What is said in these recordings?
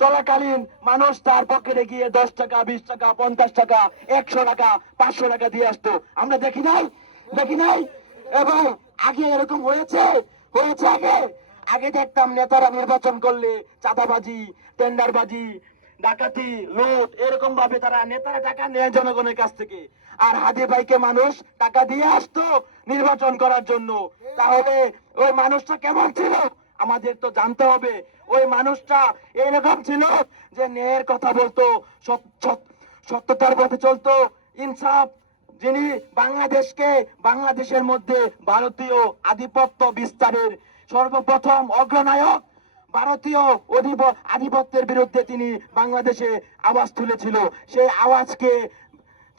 চলাকালীন মানুষ তার পকেটে গিয়ে 10 টাকা 20 টাকা 50 টাকা 100 টাকা 500 টাকা দিয়ে আসতো। আমরা দেখি নাই। এবং আগে এরকম হয়েছে আগে আগে দেখতাম নেতারা নির্বাচন করলে চাঁদাবাজি, টেন্ডারবাজি, ডাকাতি, লুট এরকম ভাবে নেতারা টাকা নেয় জনগণের কাছ থেকে। আর হাদি ভাইকে মানুষ টাকা দিয়ে আসতো নির্বাচন করার জন্য। তাহলে ওই মানুষটা কেমন ছিল আমাদের তো জানতে হবে। ওই মানুষটা এরকম ছিল যে ন্যায়ের কথা বলতো, সত্যতার পথে চলতো, ইনসাফ, যিনি বাংলাদেশের মধ্যে ভারতীয় আধিপত্য বিস্তারের সর্বপ্রথম অগ্রনায়ক, ভারতীয় আধিপত্যের বিরুদ্ধে তিনি বাংলাদেশে আওয়াজ তুলেছিল। সেই আওয়াজকে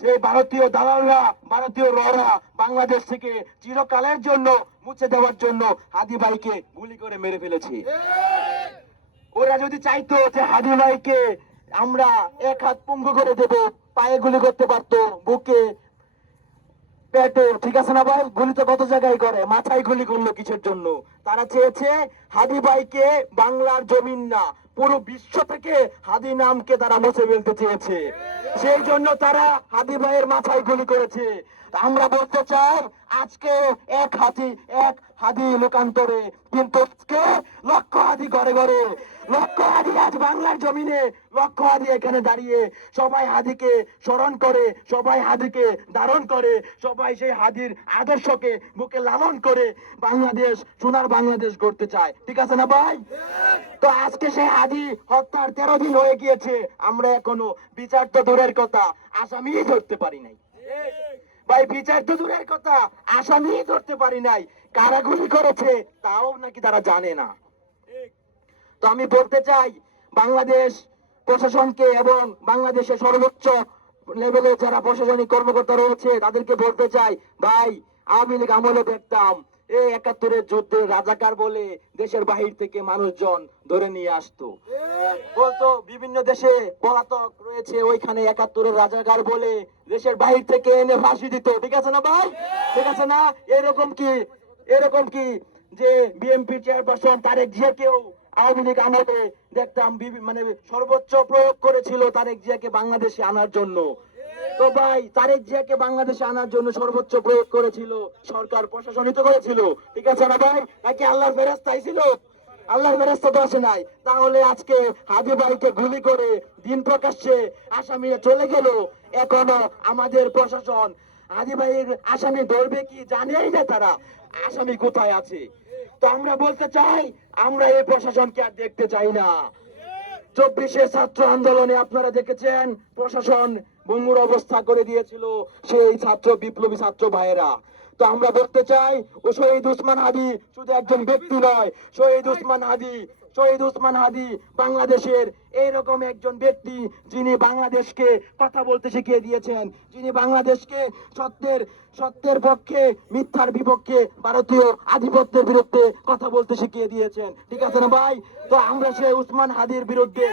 সেই ভারতীয় দালালরা, ভারতীয় ররা বাংলাদেশ থেকে চিরকালের জন্য মুছে দেওয়ার জন্য হাদি ভাইকে গুলি করে মেরে ফেলেছে। ওরা যদি চাইতো যে হাদি ভাইকে আমরা এক হাত পঙ্গু করে দেব, পায়ে গুলি করতে পারতো, বুকে, পেটে, ঠিক আছে না ভাই? গুলি তো কত জায়গায় করে, মাথায় গুলি করলো কিসের জন্য? তারা চেয়েছে হাদি ভাইকে বাংলার জমিন না পুরো বিশ্ব থেকে হাদি নামকে তারা মুছে ফেলতে চেয়েছে। সেই জন্য তারা হাদি ভাইয়ের মাথায় গুলি করেছে। আমরা বলতে চাই আজকে এক হাদি লোকান্তরে, কিন্তু আজকে লক্ষ হাদি ঘরে ঘরে, লক্ষ হাদি আজ বাংলার জমিনে, লক্ষ হাদি এখানে দাঁড়িয়ে সবাই হাদিকে স্মরণ করে, সবাই হাদিকে ধারণ করে, সবাই সেই হাদির আদর্শকে বুকে লালন করে বাংলাদেশ, সোনার বাংলাদেশ গড়তে চায়। ঠিক আছে না ভাই? তো আজকে সেই হাদি হত্যার 13 দিন হয়ে গিয়েছে, আমরা এখনো বিচার তো দূরের কথা আসামি ধরতে পারি নাই ভাই। বিচার তো দূরের কথা আসামি ধরতে পারি নাই। কারা গুলি করেছে তাও নাকি তারা জানে না। তো আমি বলতে চাই বাংলাদেশ প্রশাসনকে এবং বাংলাদেশের সর্বোচ্চ লেভেলে যারা প্রশাসনিক কর্মকর্তা রয়েছে তাদেরকে বলতে চাই, ভাই আওয়ামী লীগ আমলে দেখতাম এই 71-এর যুদ্ধে রাজাকার বলে দেশের বাহির থেকে মানুষজন ধরে নিয়ে আসতো, বলতো বিভিন্ন দেশে পলাতক রয়েছে, ওইখানে 71-এর রাজাকার বলে দেশের বাহির থেকে এনে ফাঁসি দিত। ঠিক আছে না ভাই? ঠিক আছে না? এরকম কি যে বিএনপি চেয়ারপারসন তারেক জিয়াকেও আওয়ামী লীগ আমলে দেখতাম মানে সর্বোচ্চ প্রয়োগ করেছিল তারেক জিয়াকে বাংলাদেশে আনার জন্য। তো ভাই তারেক জিয়াকে বাংলাদেশে আনার জন্য সর্বোচ্চ প্রয়োগ করেছিল সরকার, প্রশাসনই তো করেছিল। ঠিক আছে না ভাই? নাকি আল্লাহর ফেরেশতা ছিল? আল্লাহর ফেরেশতা তো আসে নাই। তাহলে আজকে হাদি ভাইকে গুলি করে দিন প্রকাশ্যে আসামি চলে গেল, এখনো আমাদের প্রশাসন হাদি ভাইয়ের আসামি ধরবে কি জানেই না তারা আসামি কোথায় আছে। তো আমরা বলতে চাই আমরা এই প্রশাসনকে আর দেখতে চাই না। 24-এ ছাত্র আন্দোলনে আপনারা দেখেছেন প্রশাসন ভঙ্গুর অবস্থা করে দিয়েছিল সেই ছাত্র বিপ্লবী ছাত্র ভাইয়েরা। তো আমরা বলতে চাই ও শহীদ ওসমান হাদি শুধু একজন ব্যক্তি নয়, শহীদ ওসমান হাদি বাংলাদেশের এইরকম একজন ব্যক্তি যিনি বাংলাদেশকে কথা বলতে শিখিয়ে দিয়েছেন, যিনি বাংলাদেশকে সত্যের পক্ষে, মিথ্যার বিপক্ষে, ভারতীয় আধিপত্যের বিরুদ্ধে কথা বলতে শিখিয়ে দিয়েছেন। ঠিক আছে না ভাই? তো আমরা সেই ওসমান হাদির বিরুদ্ধে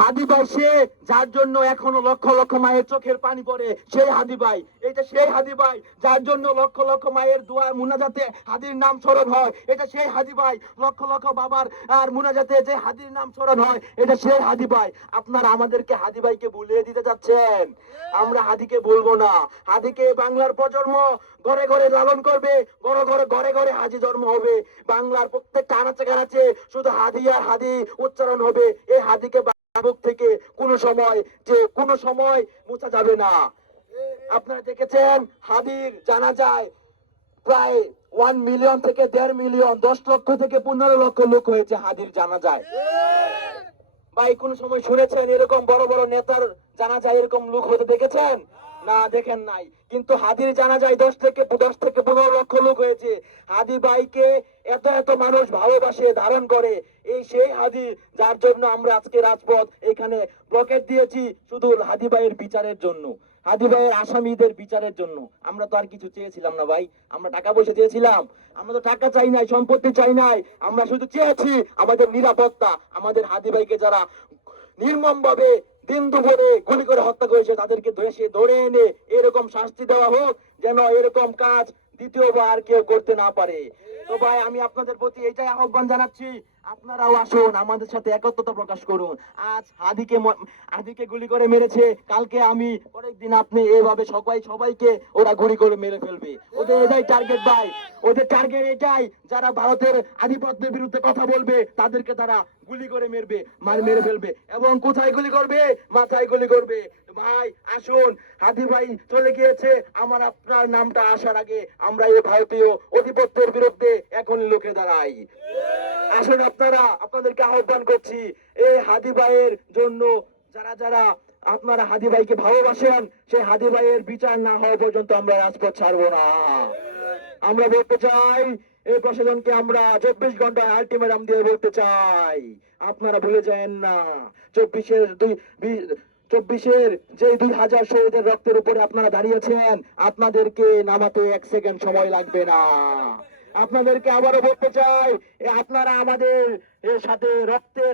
হাদি ভাই সে যার জন্য এখনো লক্ষ লক্ষ মায়ের চোখের পানি পড়ে, সেই হাদি ভাই। এটা সেই হাদি ভাই যার জন্য লক্ষ লক্ষ মায়ের দোয়া মুনাজাতে হাদির নাম স্মরণ হয়। এটা সেই হাদি ভাই লক্ষ লক্ষ বাবার আর মুনাজাতে যে হাদির নাম স্মরণ হয়। এটা সেই হাদি ভাই। আপনারা আমাদেরকে হাদি ভাইকে ভুলিয়ে দিতে যাচ্ছেন। আমরা হাদিকে বলবো না। হাদিকে বাংলার প্রজন্ম ঘরে ঘরে লালন করবে, ঘরে ঘরে হাজি জন্ম হবে। বাংলার প্রত্যেকটা আনাচে কানাচে শুধু হাদি আর হাদি উচ্চারণ হবে। এই হাদিকে বুক থেকে কোনো সময় মুছা যাবে না। আপনারা দেখেছেন হাদির জানাজায় প্রায় 1 মিলিয়ন থেকে 1.5 মিলিয়ন, 10 লক্ষ থেকে 15 লক্ষ লোক হয়েছে হাদির জানাজায়। ভাই কোন সময় শুনেছেন এরকম বড় বড় নেতার জানাজায় এরকম লোক হতে দেখেছেন? না, দেখেন নাই। কিন্তু হাদির জানাজায় 10 থেকে 15 লক্ষ লোক হয়েছে। হাদি ভাইকে এত মানুষ ভালোবাসে, ধারণ করে। এই সেই হাদি যার জন্য আমরা আজকে রাজপথ এখানে ব্লকেট দিয়েছি, শুধু হাদি ভাইয়ের বিচারের জন্য, হাদি ভাইয়ের আসামিদের বিচারের জন্য। আমরা তো আর কিছু চেয়েছিলাম না ভাই। আমরা টাকা পয়সা চেয়েছিলাম? আমরা তো টাকা চাই নাই, সম্পত্তি চাই নাই। আমরা শুধু চেয়েছি আমাদের নিরাপত্তা। আমাদের হাদি ভাইকে যারা নির্মম ভাবে দিন দুপুরে গুলি করে হত্যা করেছে তাদেরকে ধরে এনে এরকম শাস্তি দেওয়া হোক যেন এরকম কাজ দ্বিতীয়বার কেউ করতে না পারে। তো ভাই আমি আপনাদের প্রতি এটাই আহ্বান জানাচ্ছি, আপনারাও আসুন আমাদের সাথে একত্রতা প্রকাশ করুন। আজ হাদিকে গুলি করে মেরেছে, কালকে আমি পরের দিন আপনি এভাবে সবাইকে ওরা গুলি করে মেরে ফেলবে। ওদের এটাই টার্গেট ভাই, ওদের টার্গেট এটাই, যারা ভারতের আধিপত্যের বিরুদ্ধে কথা বলবে তাদেরকে তারা গুলি করে মেরে ফেলবে। এবং কোথায় গুলি করবে? মাথায় গুলি করবে। ভাই আসুন, হাদি ভাই চলে গিয়েছে, আমার আপনার নামটা আসার আগে আমরা এই ভারতীয় আধিপত্যের বিরুদ্ধে এখন লুকে দাঁড়াই। আসুন আপনাদেরকে আহ্বান করছি, এই হাদি ভাইয়ের জন্য যারা আপনারা হাদি ভাইকে ভালোবাসেন, সেই হাদি ভাইয়ের বিচার না হওয়া পর্যন্ত আমরা রাজপথ ছাড়বো না। আমরা বলতে চাই এই প্রশাসনকে, আমরা 24 ঘন্টায় আলটিমেটাম দিয়ে বলতে চাই, আপনারা ভুলে যান না 24-এর যে 2000 শহীদের রক্তের উপরে আপনারা দাঁড়িয়েছেন, আপনাদেরকে নামাতে 1 সেকেন্ড সময় লাগবে না। আপনাদেরকে আবারও বলতে চাই, আপনারা আমাদের এর সাথে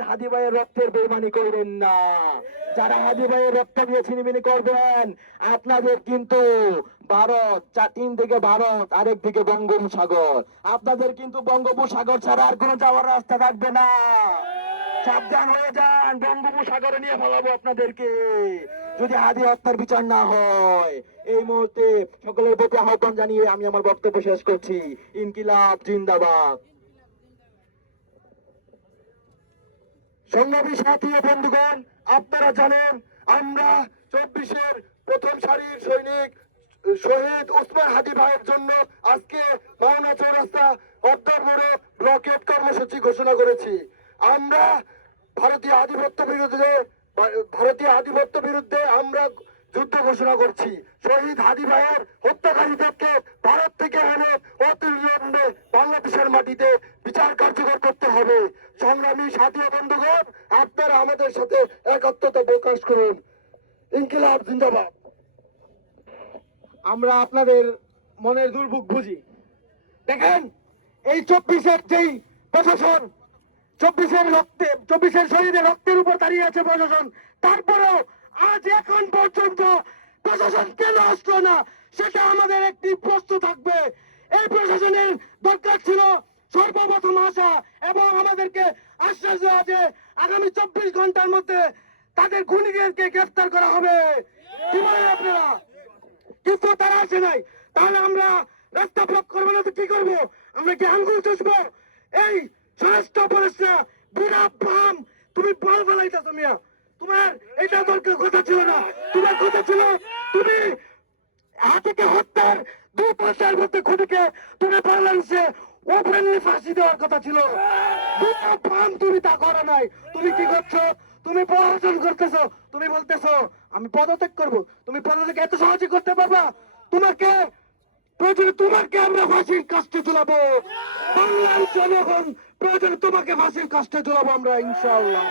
হাদি ভাইয়ের রক্তের বেইমানি করবেন না। যারা হাদি ভাইয়ের রক্ত দিয়ে ছিনিমিনি করবেন, আপনাদের কিন্তু ভারত, 3 দিকে ভারত, আরেক দিকে বঙ্গোপসাগর, আপনাদের কিন্তু বঙ্গোপসাগর ছাড়া আর কোনো যাওয়ার রাস্তা থাকবে না। সাবধান হয়ে যান, বঙ্গোপসাগরে নিয়ে ফেলাবো আপনাদেরকে যদি হাদি হত্যার বিচার না হয়। এই মুহূর্তে সকলের প্রতি আহ্বান জানিয়ে আমি আমার বক্তব্য শেষ করছি। ইনকিলাব জিন্দাবাদ। সংগ্রামী সাথী ও বন্ধুগণ, আপনারা জানেন আমরা 24-এর প্রথম সারির সৈনিক শহীদ ওসমান হাদি ভাইয়ের জন্য আজকে মাওনা চৌরাস্তা অদ্দর মোড়ে ব্লকেট কর্মসূচি ঘোষণা করেছি। আমরা ভারতীয় আধিপত্য বিরুদ্ধে আমরা যুদ্ধ ঘোষণা করছি। শহীদ হাদি ভাইয়ের হত্যাকারীদেরকে ভারত থেকে এনে অবিলম্বে বাংলাদেশের মাটিতে বিচার কার্যকর করতে হবে। সংগ্রামী সাথী ও বন্ধুগণ, আপনারা আমাদের সাথে একত্রতা প্রকাশ করুন। ইনকিলাব জিন্দাবাদ। আমরা আপনাদের মনের দুর্ভোগ বুঝি। দেখেন, এই 24-এর যেই প্রশাসন, 24-এর শহীদের রক্তের উপর দাঁড়িয়ে আছে প্রশাসন, তারপরেও আজ এখন পর্যন্ত প্রশাসন কেন আসলো না, সেটা আমাদের একটি প্রশ্ন থাকবে। এই প্রশাসনের দরকার ছিল সর্বপ্রথম আসা এবং আমাদেরকে আশ্বাস দেওয়া যে আগামী 24 ঘন্টার মধ্যে তাদের খুনিদেরকে গ্রেফতার করা হবে। কি বলেন আপনারা? কিন্তু তারা আসে নাই। তাহলে আমরা রাস্তা ব্লক করবো না তো কি করবো? আমরা কি আঙ্গুল চুষবো? এই স্বরাষ্ট্র উপদেষ্টা বুড়া বাম, তুমি বল ফেলাইতেছ মিয়া, তোমার এটা দরকার কথা ছিল না। তোমার কথা ছিল তুমি হাতিকে হত্যার 2 ঘন্টার মধ্যে খুনিকে তুমি বাংলাদেশে ওপেনলি ফাঁসি দেওয়ার কথা ছিল। বুড়া বাম, তুমি তা করো নাই। তুমি কি করছো? তুমি প্রশাসন করতেছো, তুমি বলতেছো আমি পদত্যাগ করবো। তুমি পদত্যাগ এত সহজে করতে পারবা? তোমাকে আমরা ফাঁসির কাস্টে ঝুলাবো। বাংলার জনগণ প্রয়োজনে তোমাকে ফাঁসির কাস্টে ঝুলাবো আমরা, ইনশাআল্লাহ।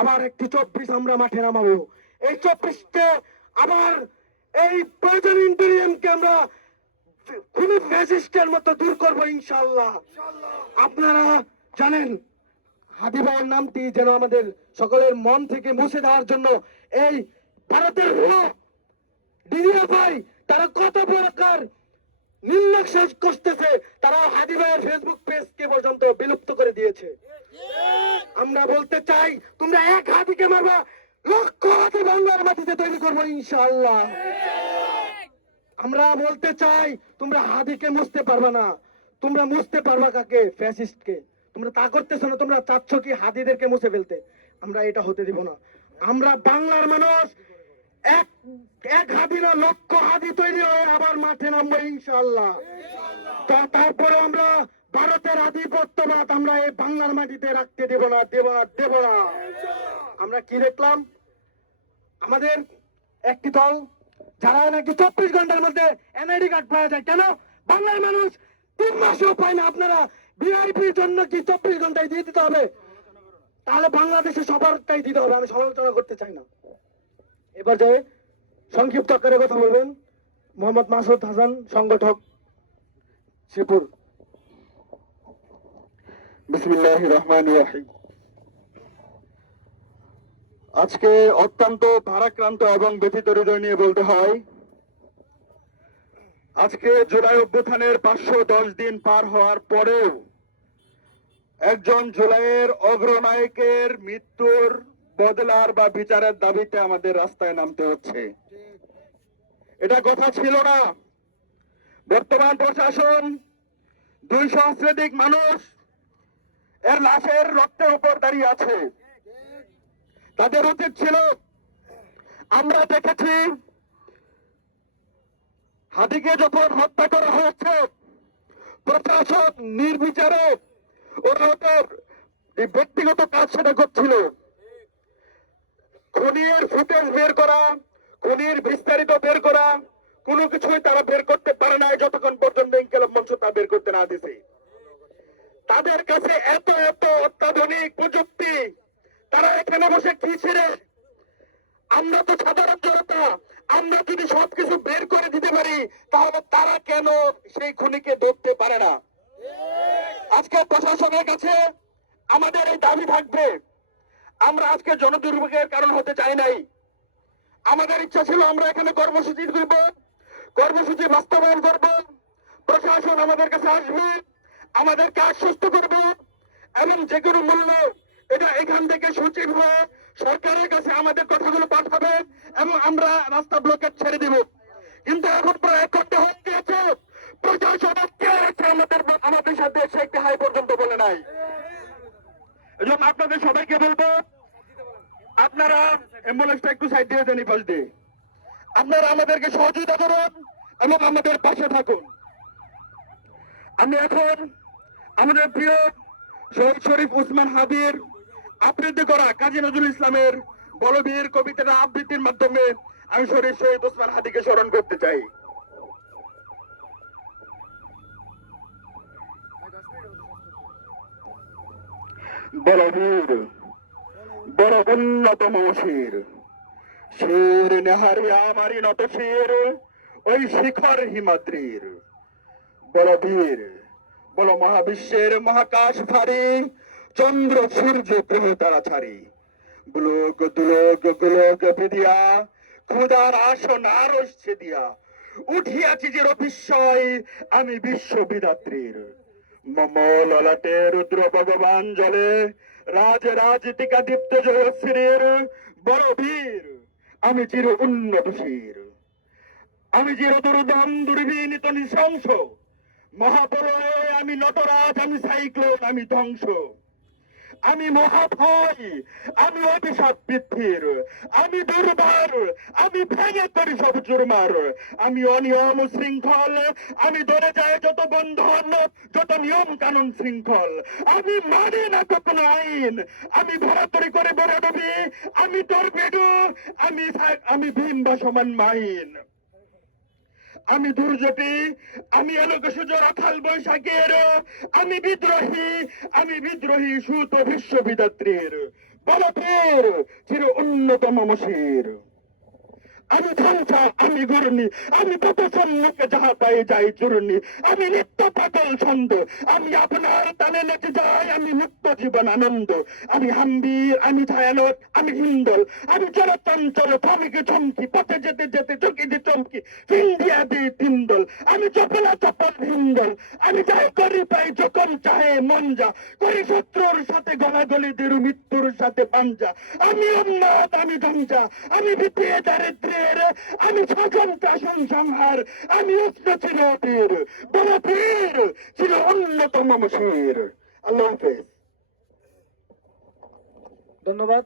আবার একটি 24 আমরা মাঠে নামাবো। এই 24-তে আবার এই প্রয়োজন ইন্টেরিয়ামকে আমরা খুবই ফ্যাসিস্টের মতো দূর করবো, ইনশাআল্লাহ। আপনারা জানেন, হাদি ভাইয়ের নামটি যেন আমাদের সকলের মন থেকে মুছে দেওয়ার জন্য এই ভারতের ডিজিএফআই তারা কত প্রকার নির্লক শেষ করতেছে। তারা হাদি ভাইয়ের ফেসবুক পেজকে পর্যন্ত বিলুপ্ত করে দিয়েছে। আমরা বলতে চাই, তোমরা এক হাদিকে মারবা, লক্ষ হাতি বাংলার মাটিতে তৈরি করবো, ইনশাআল্লাহ। আমরা বলতে চাই, তোমরা হাদিকে মুছতে পারবা না। তোমরা মুছতে পারবা কাকে? ফ্যাসিস্টকে। তোমরা তা করতেছ না। তোমরা চাচ্ছ কি হাদিদেরকে মুছে ফেলতে? আমরা এটা হতে দিব না। আমরা বাংলার মানুষ এক হাদি না, লক্ষ হাদি তৈরি হয়ে আবার মাঠে নামবো, ইনশাআল্লাহ। তারপরে আমরা ভারতের আধিপত্যবাদ আমরা এই বাংলার মাটিতে রাখতে দেব না। আমরা কি দেখলাম? আমাদের একটি দল যারা নাকি 24 ঘন্টার মধ্যে এনআইডি কার্ড পাওয়া যায়। কেন? বাংলার মানুষ 3 মাসও পায় না। আপনারা ভিআইপির জন্য কি 24 ঘন্টায় দিয়ে দিতে হবে? তাহলে বাংলাদেশে সবারটাই দিতে হবে। আমি সমালোচনা করতে চাই না। এবার যে সংক্ষিপ্ত আকারে কথা বলবেন মোহাম্মদ মাসুদ হাসান, সংগঠক, শ্রীপুর। বিসমিল্লাহির রহমানির রহিম। আজকে অত্যন্ত ভারাক্রান্ত এবং ব্যথিত হৃদয় নিয়ে বলতে হয়, আজকে জুলাই অভ্যুত্থানের 510 দিন পার হওয়ার পরেও একজন জুলাইয়ের অগ্রনায়কের মৃত্যুর বদলার বা বিচারের দাবিতে আমাদের রাস্তায় নামতে হচ্ছে। এটা কথা ছিল না। বর্তমান প্রশাসন 2 সহস্রাধিক মানুষ এর লাশের রক্তের উপর দাঁড়িয়ে আছে। তাদের উচিত ছিল, আমরা দেখেছি হাদিকে যখন হত্যা করা হয়েছে প্রশাসন নির্বিচারে ওদের ব্যক্তিগত কাজ সেটা করছিল। খুনির ফুটেজ বের করা, খুনির বিস্তারিত বের করা, কোনো কিছুই তারা বের করতে পারে না যতক্ষণ পর্যন্ত ইনকিলাব মঞ্চ তা বের করতে না দিছে। তাদের কাছে এত এত অত্যাধুনিক প্রযুক্তি, তারা এখানে বসে কি ছিঁড়ে, আমরা তো সাধারণ জনতা, আমরা যদি সবকিছু বের করে দিতে পারি তাহলে তারা কেন সেই খুনিকে ধরতে পারে না? আজকে প্রশাসনের কাছে আমাদের এই দাবি থাকবে, আমরা আজকে জনদুর্ভোগের কারণ হতে চাই নাই। আমাদের ইচ্ছা ছিল আমরা এখানে কর্মসূচি দিব, কর্মসূচি বাস্তবায়ন করব, প্রশাসন আমাদের কাছে আসবে, আমাদেরকে আশ্বস্ত করবে এবং যে কোনো মূল্য এটা এখান থেকে সচিব হয়ে সরকারের কাছে আমাদের কথাগুলো পাঠাবে এবং আমরা রাস্তা ব্লকেট ছেড়ে দিব। কিন্তু এখন প্রায় 1 ঘন্টা হয়ে গিয়েছে, প্রশাসন আমাদের সাথে এসে একটি হাই পর্যন্ত বলে নাই। এজন্য আপনাদের সবাইকে বলবো, আপনারা অ্যাম্বুলেন্সটা একটু সাইড দিয়ে দেন, পাশ দিয়ে আপনারা আমাদেরকে সহযোগিতা করুন এবং আমাদের পাশে থাকুন। আমি এখন আমাদের প্রিয় শহীদ শরীফ ওসমান হাদির আবৃত্তি করা কাজী নজরুল ইসলামের বলবীর কবিতার আবৃত্তির মাধ্যমে আমি শহীদ ওসমান হাদিকে স্মরণ করতে চাই। বলবীর বড় উন্নতম শির, শির নেহারি আমারি নত শির, ওই শিখর হিমাদ্রির। বলবীর বল মহাবিশ্বের মহাকাশ ভারী, চন্দ্র সূর্য গ্রহ তারা ছাড়ি, বুলোক দুলোক গোলক বিধিয়া, ক্ষুধার আসন আরশ ছেদিয়া, উঠিয়াছি যে বিস্ময় আমি বিশ্ব বিধাত্রীর। মম ললাটে রুদ্র ভগবান জলে, রাজ রাজ টিকা দীপ্ত জয়শ্রীর। বড় বীর আমি চির উন্নত শির, আমি চির দুর্দম দুর্বিনীত নৃশংস, মহাপ্রলয়ে আমি নটরাজ, আমি সাইক্লোন, আমি ধ্বংস, আমি মহাভয়, আমি অভিশাপ পৃথিবীর, আমি দুর্বার, আমি ভেঙে করি সব চুরমার, আমি অনিয়ম শৃঙ্খল, আমি ধরে যাই যত বন্ধন, যত নিয়ম কানুন শৃঙ্খল, আমি মানি না কখনো আইন, আমি ধরাতরি করে বড় ডুবি, আমি টর্পেডো, আমি ভীম বা সমান মাইন, আমি দুর্যোগী, আমি আলোক সুজোর অকাল বৈশাখের, আমি বিদ্রোহী সুত বিশ্ববিদাত্রীর। বলবীর চির উন্নতম মশির, আমি ধ্বংসা, আমি ঘূর্ণি, আমি কত সম্মুখে যাহা পাই যাই চূর্ণি, আমি নিত্য পাতল ছন্দ, আমি আপনার তালে নেচে যাই, আমি মুক্ত জীবন আনন্দ, আমি হাম্বির, আমি ছায়ানট, আমি হিন্দল, আমি চলচঞ্চল থমকে চমকি, পথে যেতে যেতে চকিতে চমকি, ইন্ডিয়া দি তিন্দল, আমি চপলা চপল হিন্দল, আমি যাই করি পাই যখন চাহে মন যা, করি শত্রুর সাথে গলাগলি দিরু মৃত্যুর সাথে পাঞ্জা, আমি উন্মাদ, আমি ধ্বংসা, আমি বিপিয়ে দারিদ্র্যের, আমি শাসন শাসন সংহার, আমি উচ্চ চিরবীর, বড় বীর চির অন্যতম শির। আল্লাহ হাফেজ। ধন্যবাদ।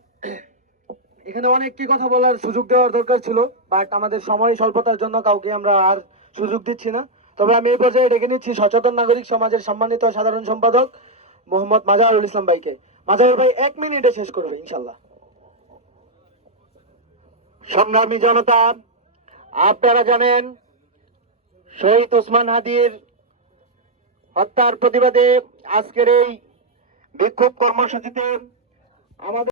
এখানে অনেক কি কথা বলার সুযোগ দেওয়ার দরকার ছিল, বাট আমাদের সময় স্বল্পতার জন্য কাউকে আমরা আর সুযোগ দিচ্ছি না। তবে আমি এই পর্যায়ে ডেকে নিচ্ছি সচেতন নাগরিক সমাজের সম্মানিত সাধারণ সম্পাদক মোহাম্মদ মাজারুল ইসলাম ভাইকে। মাজারুল ভাই 1 মিনিটে শেষ করবে ইনশাল্লাহ। সংগ্রামী জনতা, আপনারা জানেন শহীদ ওসমান হাদির হত্যার প্রতিবাদে আজকের এই বিক্ষোভ কর্মসূচিতে আমাদের